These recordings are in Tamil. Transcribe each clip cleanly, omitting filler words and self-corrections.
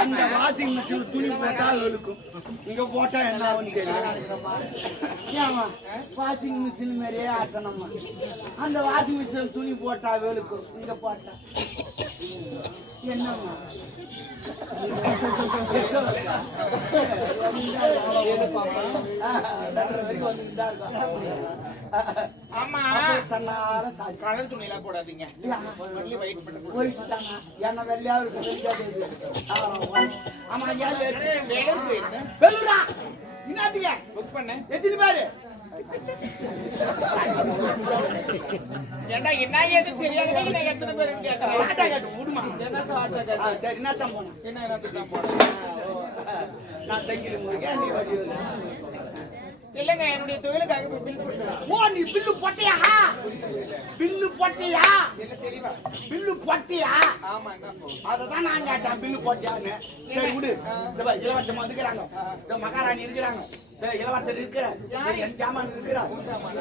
அந்த வாஷிங் மிஷின் துணி போட்டா வெளுக்கும். இங்க போட்டா என்ன ஏமா வாஷிங் மிஷின் மாதிரியே ஆட்டணும்மா. அந்த வாஷிங் மிஷின் துணி போட்டா வெளுக்கும், இங்க போட்டா என்னம்மா? ஆமா கலர் துணியில போடாதீங்க. என்ன வெள்ளையா இருக்கு. ஆமா என்னத்துக்கு புக் பண்ண எத்தனை பேரு? ஏண்டா என்ன ஏது தெரியாதவே நான் எத்தனை பேருக்கு கேக்குறேன். சாட்டா கேட்டு விடுமா. என்ன சாட்டா கேட்டு? சரி என்ன தான் போணும். என்ன தான் போறேன். நான் தைக்கிற முறைக்கு நீ வடி வந்து. இல்லங்க என்னுடைய தொழிலுக்காக பில் போட்டேன். ஓ நீ பில்லு போட்டியா? பில்லு போட்டியா? என்ன தெரியவா? பில்லு போட்டியா? ஆமா என்ன போ. அததான் நான் கேட்டேன் பில்லு போட்டியான்னு. சரி விடு. இந்த இலவசமா இருக்கிறாங்க. இந்த மகாராணி இருக்கிறாங்க. இளவரசர் இருக்கிற என் ஜாமான் இருக்கிறார்,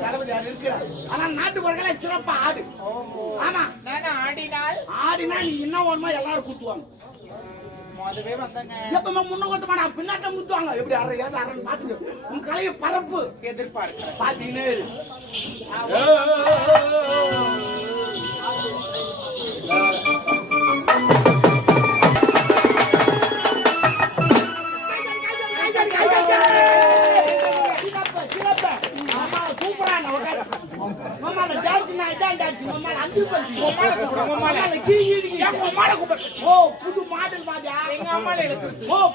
தளபதியார் இருக்கிறார். ஆனா நாட்டுப்புறங்கள சிறப்பா ஆடு. ஆமா ஆடினா நீ என்ன வேணுமோ எல்லாரும் குத்துவாங்க. முதவே வந்தாங்க எப்பவுமே முன்ன கொத்த மாட்டா பின்னாட்டம் குத்துவாங்க. எப்படி அரையாவது அறன்னு பாத்துட்டு உன் கலைய பரப்பு எதிர்பார்க்க பாத்தீங்கன்னு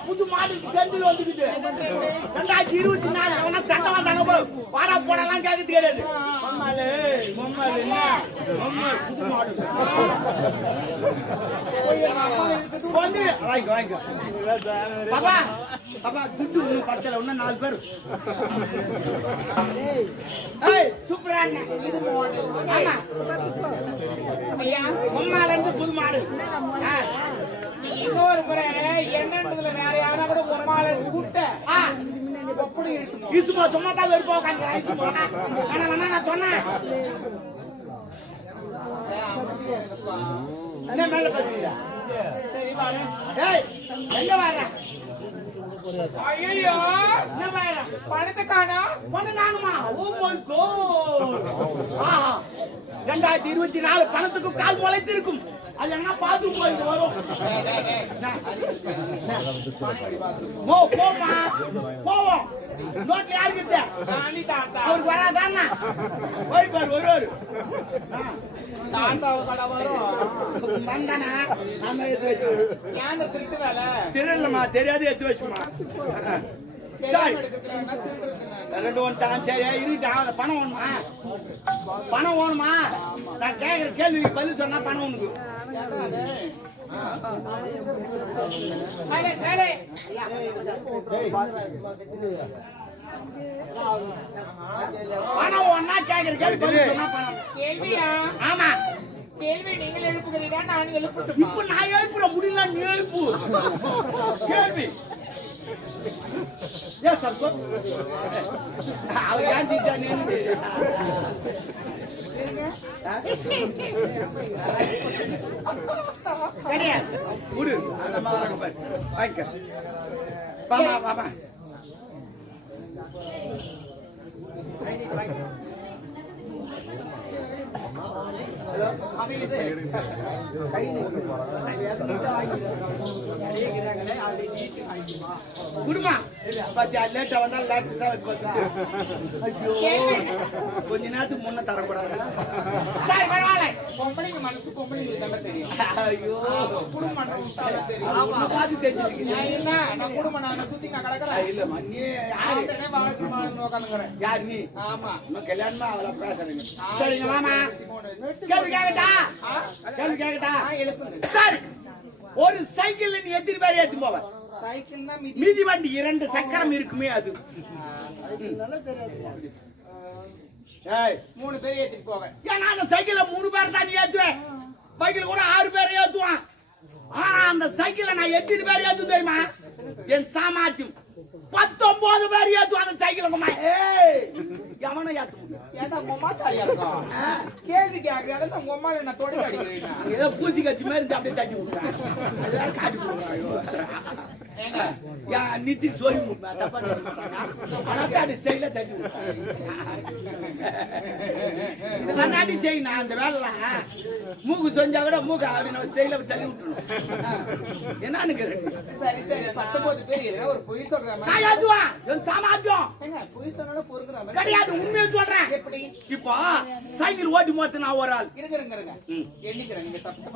புது மாடல் செந்தில் வந்துக்கிட்டு 2024 சட்டம் வந்தாங்க வாடா போடலாம் கேட்கறது கிடையாது. புது மாடல் வந்து வாங்கிக்கோ பாபா பாபா துட்டு பத்தல இன்னும் 4 பேர். சூப்பரா இது ஆமா பொம்மால இருந்து புது மாடல். இன்னொரு முறை என்னன்றதுல வேற யாராவது பொம்மால கூட்ட எப்படி இருக்கு? இசுமா சும்மா தான் வெறுப்பா உட்காந்து நான் சொன்னேன். மேல பாத்தீங்களா? சரி வாங்க. எங்க வர? ஐயோ என்ன வர? பணத்தை காணோம். பணம் காணுமா? Oh my God. ஆஹா 2024 பணத்துக்கு கால் முளைத்து இருக்கும். அது என்ன பாத்து போயிட்டு வரும். போமா போவோம். நோட்ல யாருக்கிட்ட அவருக்கு வராதான்னா போய் பாரு வருவாரு. தாத்தாவு கடை வரும் வந்தானா நான் எடுத்து வச்சு ஏன் திருட்டு வேலை திருடலமா தெரியாது எடுத்து வச்சுமா. சரி 2 ஒன்றான். சரி இருட்டான். பணம் வேணுமா? பணம் வேணுமா? நான் கேட்குற கேள்விக்கு பதில் சொன்னா பணம் உனக்கு. பணம் ஒன்னா கேட்குற கேள்வி பதில் சொன்னா பணம். கேள்வியா? ஆமா கேள்வி நீங்கள் எழுப்புகிறீரா நான் எழுப்புறேன்? இப்ப நான் எழுப்புற முடியல நீ எழுப்பு கேள்வி. ஏன் சார் அவர் ஏன் ஜீச்சா நின்று குடு அந்த மாதிரி வாய்க்க பாமா பாமா குடுமா பத்தியா லேட்டா வந்தா லேட்டா கொஞ்ச நேரத்துக்கு முன்ன தரக்கூடாது. சரி பரவாயில்ல. பொம்பளைங்க மனசு பொம்பளைங்களுக்கு நல்லா தெரியும். ஐயோ குடும்பம் தெரியும். பார்த்து தெரிஞ்சுக்கிறீங்க. என்ன நான் குடும்பம் நான் சுத்தி நான் கிடக்குறேன். இல்ல நீ யாரு உட்காந்துக்கிறேன். யாரு நீ? ஆமா இன்னும் கல்யாணமா அவளை பேசுறீங்க. சரிங்க மாமா கேள்வி கேக்கட்டா? கேள்வி கேக்கட்டா? சரி ஒரு சைக்கிள்ல நீ எத்தனை பேர் ஏத்தி போவ? சைக்கிள்னா மீதி வண்டி 2 சக்கரம் இருக்குமே அது. ஏய் 3 பேர் ஏத்திட்டு போவேன். ஏன்னா அந்த சைக்கிள்ல 3 பேர் தான் நீ ஏத்துவேன். பைக்கில் கூட 6 பேர் ஏத்துவான். ஆனா அந்த சைக்கிள்ல நான் எத்தனை பேர் ஏத்து தெரியுமா? என் சாமாத்தியம் 19 பேர் ஏத்துவான் அந்த சைக்கிள். ஏய் எவனை ஏத்த முடியும்? ஏன்டா உங்க அம்மா தாலியா இருக்கும் கேள்வி கேட்கறாங்க உங்க அம்மா என்ன தொடி அடிக்கிறீங்க ஏதோ பூச்சி கட்சி மாதிரி இருந்து அப்படியே தட்டி விட்டுறேன். அதெல்லாம் காட்டி போடுறாங்க. நித்தி சொல்லி தப்பா அடி ஸ்டைல தட்டி விட்டுறேன். அடி செய்யணும் அந்த வேலை மூக்கு செஞ்சா கூட மூக்கு அப்படின்னு ஸ்டைல தள்ளி விட்டுணும். என்னன்னு சரி சரி 19 பேர் இல்ல ஒரு பொய் சொல்ற மாதிரி சாமாத்தியம் பொய் சொன்னாலும் பொறுக்குற மாதிரி கிடையாது. உண்மையை சொல்றேன். எப்படி இப்போ சைக்கிள் ஓட்டி மொத்த நான் ஒரு ஆள் இருங்க எண்ணிக்கிறேன் நீங்க தப்பு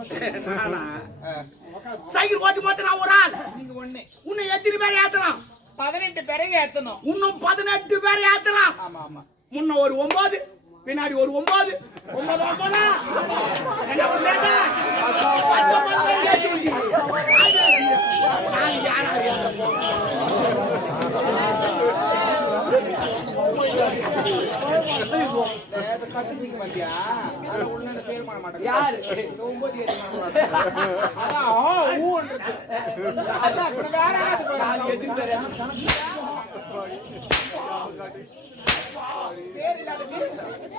சைக்கிள் ஓட்டி மொத்த நான் ஒரு ஆள். நீங்க ஒண்ணு உன்னை எத்தனை பேர் ஏத்தலாம்? 18 பேரை ஏத்தணும். இன்னும் 18 பேர் ஏத்தலாம். ஆமா ஆமா முன்ன ஒரு 9 பின்னாடி ஒரு 9 9 என்ன ஒரு லேட்டா 19 பேர் ஏத்தி விட்டீங்க. நான் யாரா கட்டிச்சிக்க மாட்டியா உள்ள சேல் பண்ண மாட்டேன் யாரு 9 அதான் வேற எத்தனை பேர்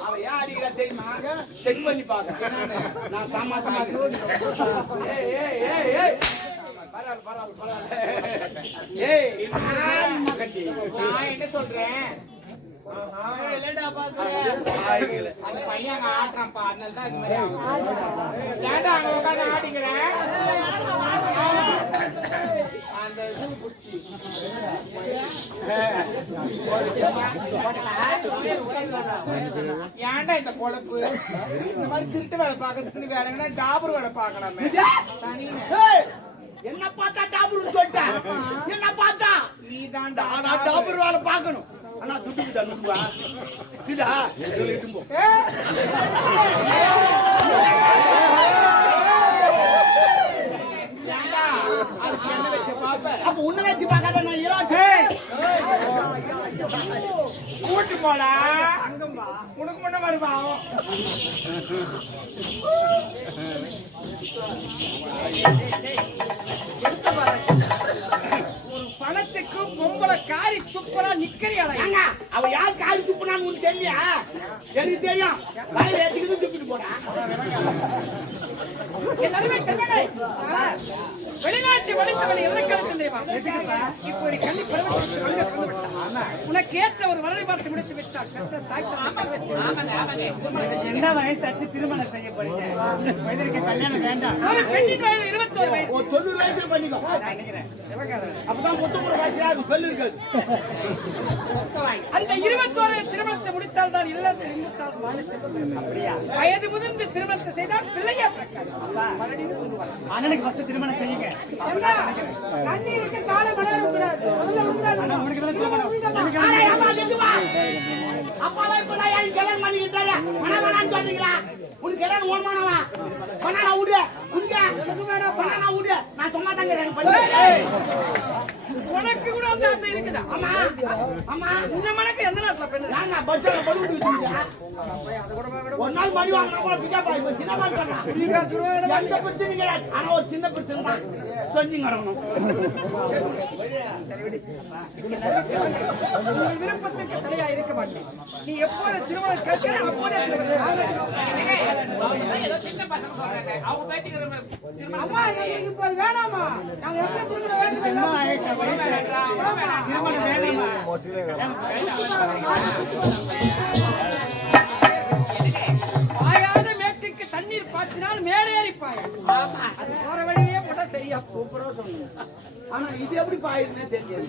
அவன் ஏன் அடிக்கிறா தெரியுமா? செக் பண்ணி பாக்க நான் சாமான் என்ன சொல்றேன் அந்த பையன் ஆடுறான்ப்பா அதனால தான் இது மாதிரி ஏன்டா அங்க உட்காந்து ஆடிக்கிறேன் அந்த இது குச்சி ஏன்டா இந்த பொழப்பு இந்த மாதிரி திருட்டு வேலை பார்க்கறதுக்கு வேற எங்கன்னா டாபர் வேலை பார்க்கலாமே என்ன பார்த்தா டாபர் சொல்லிட்டேன். என்ன பார்த்தா நீதான் டாபர் வேலை பார்க்கணும். ஆனா துட்டுக்கு தந்துவா இதா சொல்லிட்டு போ. அப்ப உன்ன வச்சு பார்க்காத நான் கூட்டு போடா உனக்கு முன்ன வருவா ஒரு பணத்துக்கும் பொம்பளை காரி துப்புறா நிக்கிறியாங்க அவ யார் காரி துப்புனான்னு உனக்கு தெரியலையா? எனக்கு தெரியும். வாயில ஏத்திக்கிட்டு துப்பிட்டு போடா. எல்லாருமே தெரியுங்க வெளிநாட்டு வழித்தவளை எதற்கெடுத்து தெரியுமா? இப்போ ஒரு கல்வி உனக்கு ஏற்ற ஒரு வரலை பார்த்து முடித்து விட்டார். என்ன வயசாச்சு திருமணம் செய்ய போறீங்க? வயதிற்கு கல்யாணம் வேண்டாம். ஒரு பெண்ணின் வயது 21 வயது. ஒரு 90 வயசுல பண்ணிக்கோ. அப்பதான் முத்தமுறை வயசு அது பெல் இருக்காது. அந்த 21 திருமணத்தை முடித்தால் தான் இல்லத்தில் இருந்தால் அப்படியா? வயது முதிர்ந்து திருமணத்தை செய்தால் பிள்ளையா மறுபடியும் சொல்லுவாங்க. அண்ணனுக்கு ஃபர்ஸ்ட் திருமணம் செய்யுங்க. கண்ணீருக்கு காலை மலர கூடாது. அப்பாவை இப்பதான் ஏன் கல்யாணம் பண்ணிக்கிட்டாரு? மனவனான்னு சொல்றீங்களா? உனக்கு கல்யாணம் ஓடுமானவா? பண்ணா விடு. உங்க எனக்கு வேணாம். பண்ணா விடு. நான் சும்மா தாங்க உனக்கு கூட அந்த ஆசை இருக்குதா? ஆமா ஆமா. இந்த மனக்கு எந்த நாட்டுல பெண்ணு? நாங்க பஸ்ல படுத்து வச்சிருக்கோம். ஒரு நாள் மணி வாங்கினா கூட பிக்கா பாய் சின்ன பாய் பண்ணா. எந்த பிரச்சனையும் கிடையாது. ஆனா ஒரு சின்ன பிரச்சனை தான். சொல்லி நடக்கணும். உங்கள் விருப்பத்துக்கு தலையா இருக்க மாட்டேன். நீ எப்போது திருமணம் கேட்கிற அப்போதே அம்மா இப்போ வேணாமா? நாங்க எப்படி திருமணம் வேண்டும்? திருமணம் வேண்டாமா? பாயாத மேட்டுக்கு தண்ணீர் பாய்ச்சினால் மேலேறி பாயும். அது போற வழியே போட்டா சரியா சூப்பரா சொன்னீங்க. ஆனா இது எப்படி பாயிருந்தே தெரியாது.